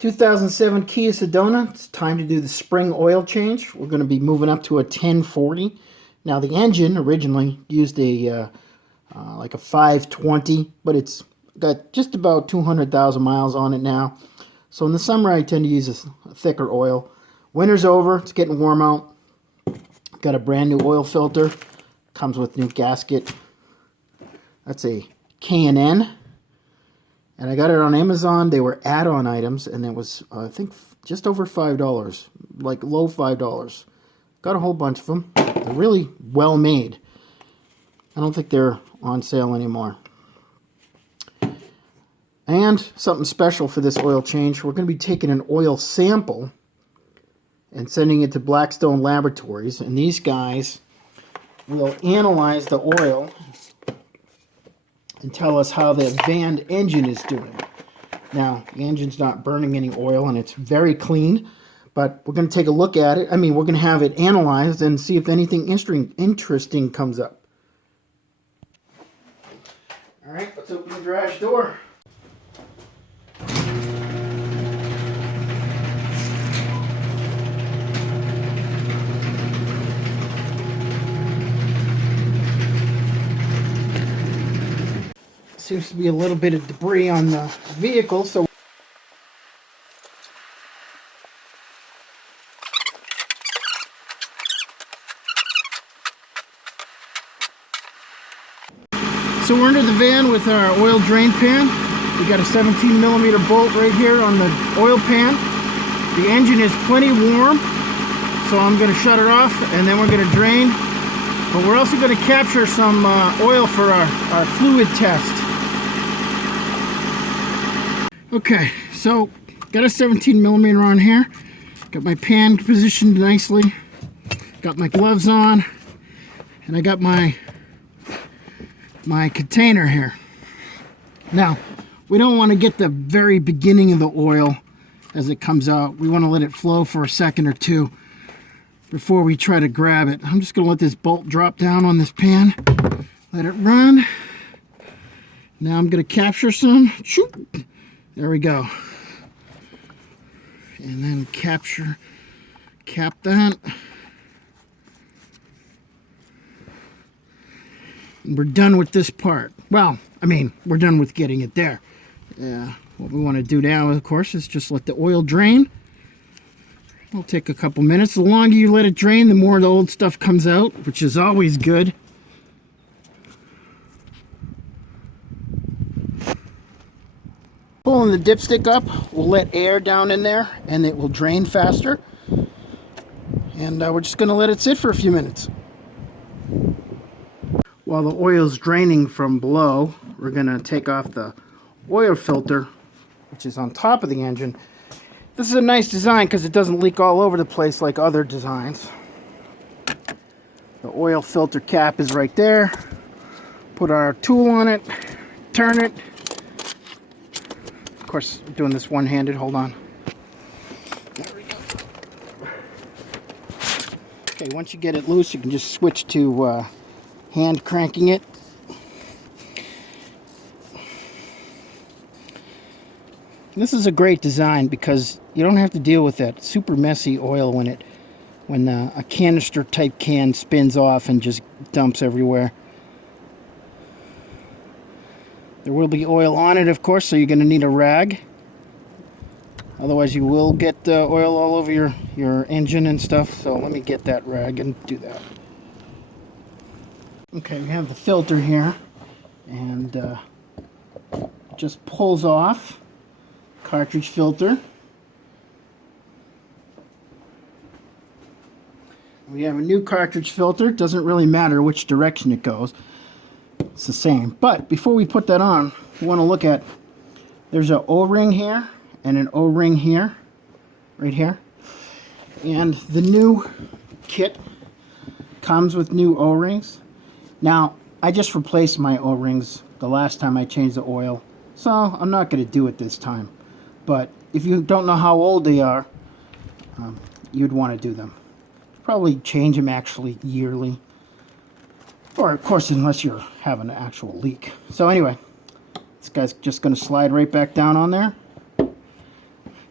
2007 Kia Sedona. It's time to do the spring oil change. We're going to be moving up to a 1040. Now the engine originally used a like a 520, but it's got just about 200,000 miles on it now. So in the summer I tend to use a thicker oil. Winter's over. It's getting warm out. Got a brand new oil filter. Comes with new gasket. That's a K&N. And I got it on Amazon. They were add-on items, and it was, I think, just over $5, like low $5. Got a whole bunch of them. They're really well made. I don't think they're on sale anymore. And something special for this oil change, we're going to be taking an oil sample and sending it to Blackstone Laboratories, and these guys will analyze the oil and tell us how the van engine is doing. Now, the engine's not burning any oil and it's very clean, but we're going to take a look at it. I mean, we're going to have it analyzed and see if anything interesting comes up. All right, let's open the garage door. Seems to be a little bit of debris on the vehicle, so we're under the van with our oil drain pan. We got a 17mm bolt right here on the oil pan. The engine is plenty warm, so I'm going to shut it off and then we're going to drain. But we're also going to capture some oil for our fluid test. Okay, so got a 17mm on here. Got my pan positioned nicely. Got my gloves on, and I got my container here. Now, we don't want to get the very beginning of the oil as it comes out. We want to let it flow for a second or two before we try to grab it. I'm just going to let this bolt drop down on this pan. Let it run. Now I'm going to capture some. Shoot. There we go. And then cap that. And we're done with this part. Well, I mean, we're done with getting it there. Yeah. What we want to do now, of course, is just let the oil drain. It'll take a couple minutes. The longer you let it drain, the more the old stuff comes out, which is always good. Pulling the dipstick up will let air down in there and it will drain faster. And we're just going to let it sit for a few minutes. While the oil is draining from below, we're going to take off the oil filter, which is on top of the engine. This is a nice design because it doesn't leak all over the place like other designs. The oil filter cap is right there. Put our tool on it, turn it. Of course, I'm doing this one-handed. Hold on. There we go. Okay, once you get it loose, you can just switch to hand cranking it. This is a great design because you don't have to deal with that super messy oil when a canister type can spins off and just dumps everywhere. There will be oil on it, of course, so you're going to need a rag. Otherwise, you will get oil all over your engine and stuff. So let me get that rag and do that. Okay, we have the filter here. And it just pulls off. Cartridge filter. We have a new cartridge filter. Doesn't really matter which direction it goes. It's the same. But before we put that on, we want to look at, there's an O-ring here and an O-ring here, right here. And the new kit comes with new O-rings. Now, I just replaced my O-rings the last time I changed the oil, so I'm not going to do it this time. But if you don't know how old they are, you'd want to do them. Probably change them actually yearly. Or, of course, unless you're having an actual leak. So anyway, this guy's just going to slide right back down on there.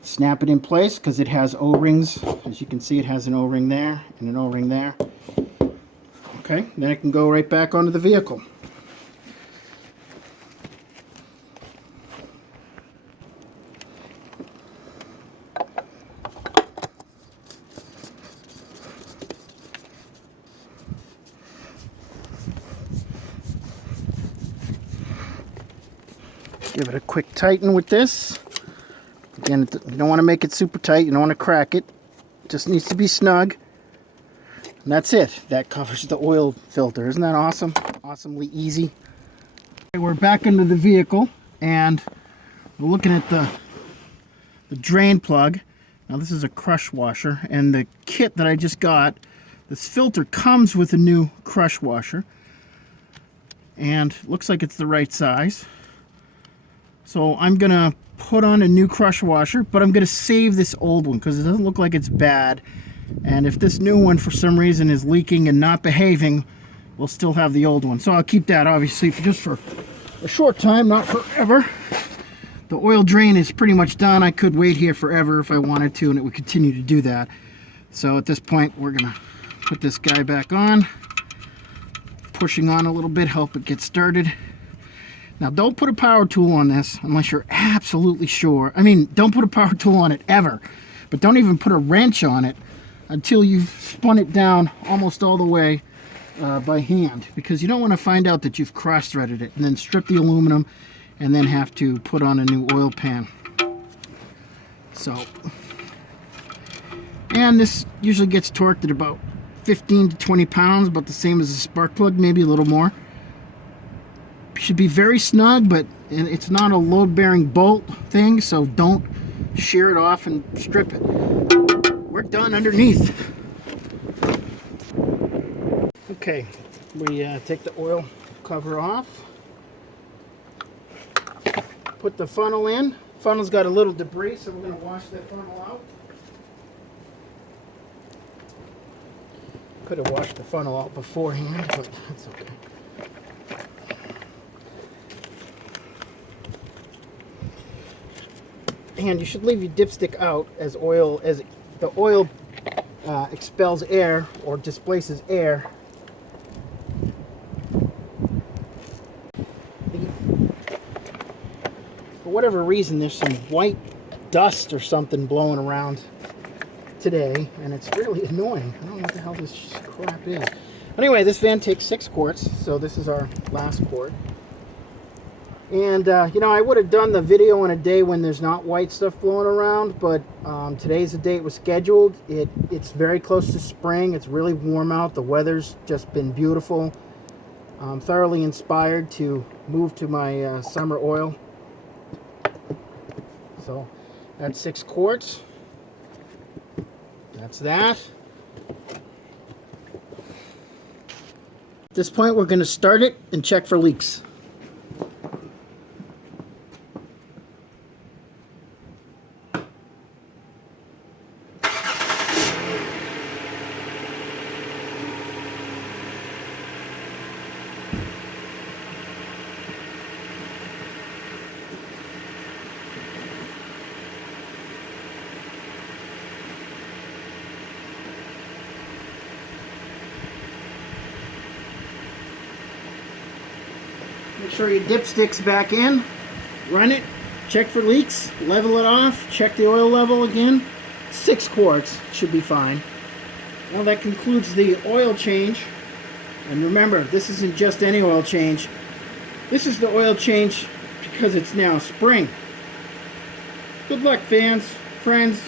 snap it in place because it has O-rings. As you can see, it has an O-ring there and an O-ring there. Okay, then it can go right back onto the vehicle. Give it a quick tighten with this. Again, you don't want to make it super tight. You don't want to crack it. It just needs to be snug. And that's it. That covers the oil filter. Isn't that awesome? Awesomely easy. Okay, we're back into the vehicle and we're looking at the drain plug. Now this is a crush washer, and the kit that I just got, this filter comes with a new crush washer. And it looks like it's the right size. So I'm going to put on a new crush washer, but I'm going to save this old one because it doesn't look like it's bad. And if this new one for some reason is leaking and not behaving, we'll still have the old one. So I'll keep that obviously just for a short time, not forever. The oil drain is pretty much done. I could wait here forever if I wanted to, and it would continue to do that. So at this point, we're going to put this guy back on. Pushing on a little bit, help it get started. Now, don't put a power tool on this unless you're absolutely sure. I mean, don't put a power tool on it ever, but don't even put a wrench on it until you've spun it down almost all the way by hand, because you don't want to find out that you've cross-threaded it and then strip the aluminum and then have to put on a new oil pan. So, and this usually gets torqued at about 15 to 20 pounds, about the same as a spark plug, maybe a little more. Should be very snug, but it's not a load-bearing bolt thing, so don't shear it off and strip it. We're done underneath. Okay, we take the oil cover off. Put the funnel in. Funnel's got a little debris, so we're going to wash that funnel out. Could have washed the funnel out beforehand, but that's okay. And you should leave your dipstick out as the oil expels air or displaces air. For whatever reason, there's some white dust or something blowing around today, and it's really annoying. I don't know what the hell this crap is. Anyway, this van takes 6 quarts, so this is our last quart. And, you know, I would have done the video on a day when there's not white stuff blowing around, but today's the day it was scheduled. It's very close to spring. It's really warm out. The weather's just been beautiful. I'm thoroughly inspired to move to my summer oil. So, that's 6 quarts. That's that. At this point, we're going to start it and check for leaks. Make sure your dipstick's back in. Run it. Check for leaks. Level it off. Check the oil level again. 6 quarts should be fine. Well, that concludes the oil change. And remember, this isn't just any oil change. This is the oil change because it's now spring. Good luck, fans, friends.